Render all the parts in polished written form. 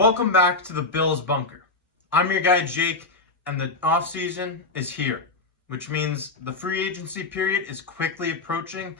Welcome back to the Bills Bunker. I'm your guy Jake, and the offseason is here, which means the free agency period is quickly approaching,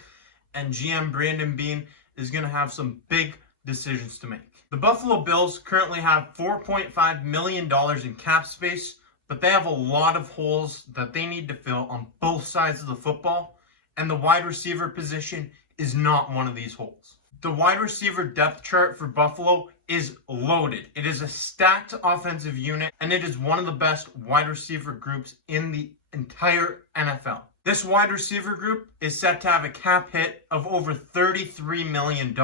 and GM Brandon Beane is going to have some big decisions to make. The Buffalo Bills currently have $4.5 million in cap space, but they have a lot of holes that they need to fill on both sides of the football, and the wide receiver position is not one of these holes. The wide receiver depth chart for Buffalo is loaded. It is a stacked offensive unit, and it is one of the best wide receiver groups in the entire NFL. This wide receiver group is set to have a cap hit of over $33 million.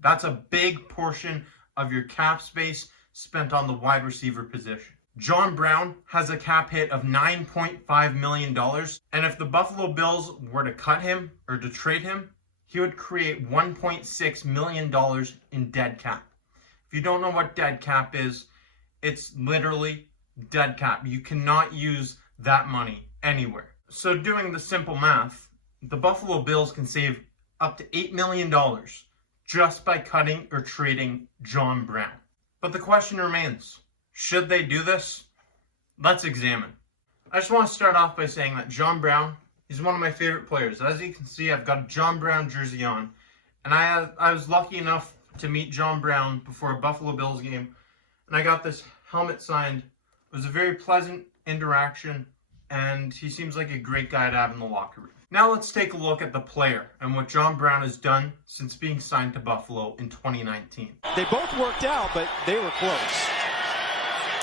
That's a big portion of your cap space spent on the wide receiver position. John Brown has a cap hit of $9.5 million, and if the Buffalo Bills were to cut him or to trade him, he would create $1.6 million in dead cap. If you don't know what dead cap is, it's literally dead cap. You cannot use that money anywhere. So doing the simple math, the Buffalo Bills can save up to $8 million just by cutting or trading John Brown. But the question remains, should they do this? Let's examine. I just want to start off by saying that John Brown, he's one of my favorite players. As you can see, I've got a John Brown jersey on. And I was lucky enough to meet John Brown before a Buffalo Bills game. And I got this helmet signed. It was a very pleasant interaction. And he seems like a great guy to have in the locker room. Now let's take a look at the player and what John Brown has done since being signed to Buffalo in 2019. They both worked out, but they were close.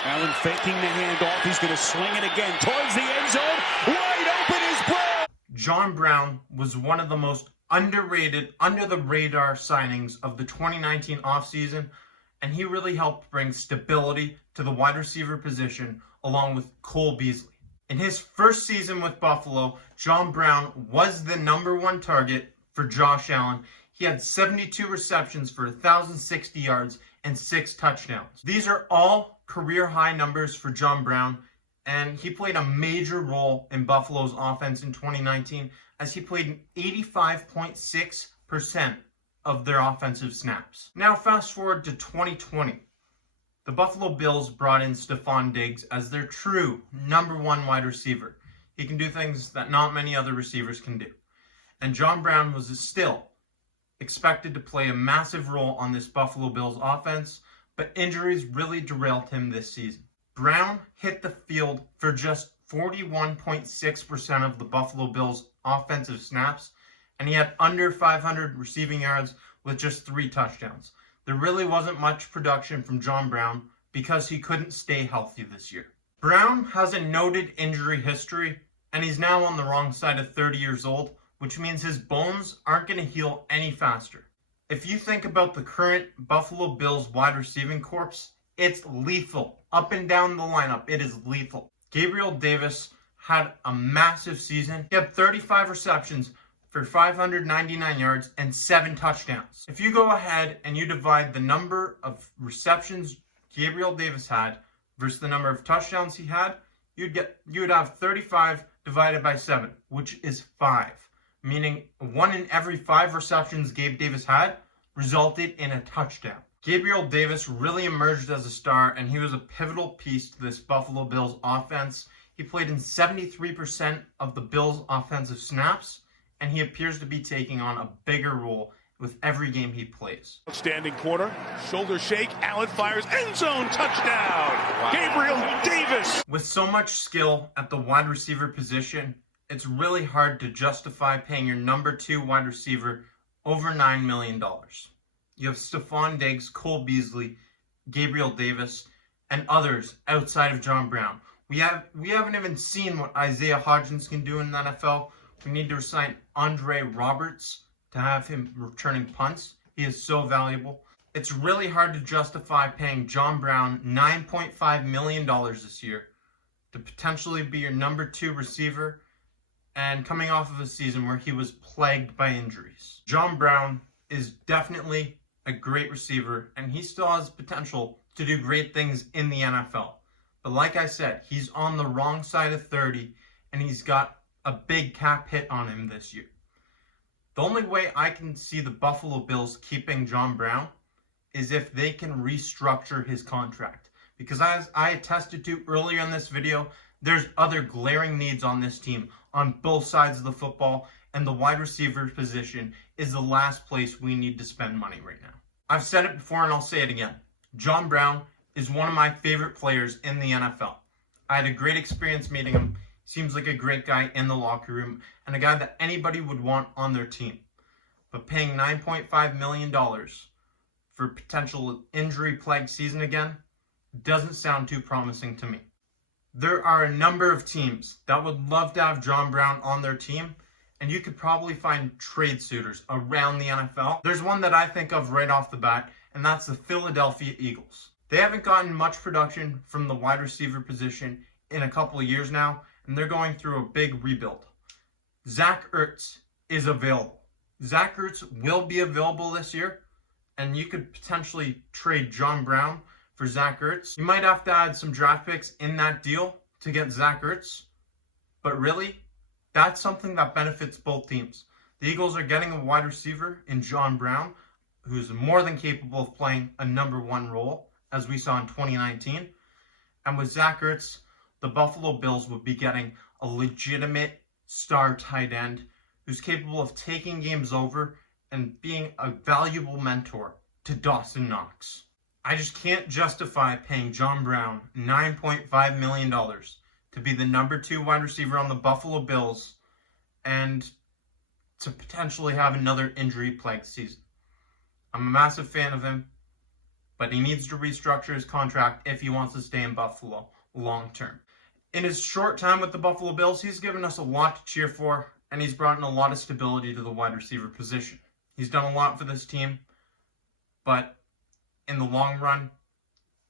Allen faking the handoff. He's going to swing it again towards the end zone. Wide open is Brown. John Brown was one of the most underrated, under-the-radar signings of the 2019 offseason, and he really helped bring stability to the wide receiver position along with Cole Beasley. In his first season with Buffalo, John Brown was the #1 target for Josh Allen. He had 72 receptions for 1,060 yards and 6 touchdowns. These are all career-high numbers for John Brown, and he played a major role in Buffalo's offense in 2019 as he played in 85.6% of their offensive snaps. Now fast forward to 2020. The Buffalo Bills brought in Stefon Diggs as their true #1 wide receiver. He can do things that not many other receivers can do. And John Brown was still expected to play a massive role on this Buffalo Bills offense, but injuries really derailed him this season. Brown hit the field for just 41.6% of the Buffalo Bills offensive snaps, and he had under 500 receiving yards with just 3 touchdowns. There really wasn't much production from John Brown because he couldn't stay healthy this year. Brown has a noted injury history, and he's now on the wrong side of 30 years old, which means his bones aren't going to heal any faster. If you think about the current Buffalo Bills wide receiving corps, it's lethal. Up and down the lineup, it is lethal. Gabriel Davis had a massive season. He had 35 receptions for 599 yards and 7 touchdowns. If you go ahead and you divide the number of receptions Gabriel Davis had versus the number of touchdowns he had, you would have 35 divided by 7, which is 5. Meaning 1 in every 5 receptions Gabe Davis had resulted in a touchdown. Gabriel Davis really emerged as a star, and he was a pivotal piece to this Buffalo Bills offense. He played in 73% of the Bills' offensive snaps, and he appears to be taking on a bigger role with every game he plays. Outstanding corner, shoulder shake, Allen fires, end zone, touchdown! Wow. Gabriel Davis! With so much skill at the wide receiver position, it's really hard to justify paying your #2 wide receiver over $9 million. You have Stefon Diggs, Cole Beasley, Gabriel Davis, and others outside of John Brown. We haven't even seen what Isaiah Hodgins can do in the NFL. We need to sign Andre Roberts to have him returning punts. He is so valuable. It's really hard to justify paying John Brown $9.5 million this year to potentially be your #2 receiver, and coming off of a season where he was plagued by injuries. John Brown is definitely a great receiver, and he still has potential to do great things in the NFL. But like I said, he's on the wrong side of 30, and he's got a big cap hit on him this year. The only way I can see the Buffalo Bills keeping John Brown is if they can restructure his contract. Because as I attested to earlier in this video, there's other glaring needs on this team on both sides of the football, and the wide receiver position is the last place we need to spend money right now. I've said it before and I'll say it again. John Brown is one of my favorite players in the NFL. I had a great experience meeting him. Seems like a great guy in the locker room and a guy that anybody would want on their team. But paying $9.5 million for a potential injury-plagued season again doesn't sound too promising to me. There are a number of teams that would love to have John Brown on their team, and you could probably find trade suitors around the NFL. There's one that I think of right off the bat, and that's the Philadelphia Eagles. They haven't gotten much production from the wide receiver position in a couple of years now, and they're going through a big rebuild. Zach Ertz is available. Zach Ertz will be available this year, and you could potentially trade John Brown for Zach Ertz. You might have to add some draft picks in that deal to get Zach Ertz, but really, that's something that benefits both teams. The Eagles are getting a wide receiver in John Brown, who's more than capable of playing a number one role, as we saw in 2019. And with Zach Ertz, the Buffalo Bills would be getting a legitimate star tight end who's capable of taking games over and being a valuable mentor to Dawson Knox. I just can't justify paying John Brown $9.5 million to be the number 2 wide receiver on the Buffalo Bills and to potentially have another injury-plagued season. I'm a massive fan of him, but he needs to restructure his contract if he wants to stay in Buffalo long term. In his short time with the Buffalo Bills, he's given us a lot to cheer for, and he's brought in a lot of stability to the wide receiver position. He's done a lot for this team, but in the long run,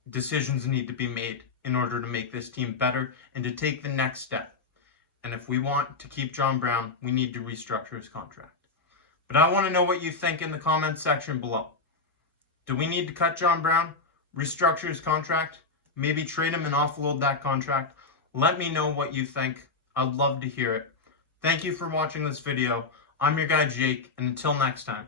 decisions need to be made in order to make this team better and to take the next step. And if we want to keep John Brown, we need to restructure his contract. But I want to know what you think in the comments section below. Do we need to cut John Brown, restructure his contract, maybe trade him and offload that contract? Let me know what you think. I'd love to hear it. Thank you for watching this video. I'm your guy Jake, and until next time.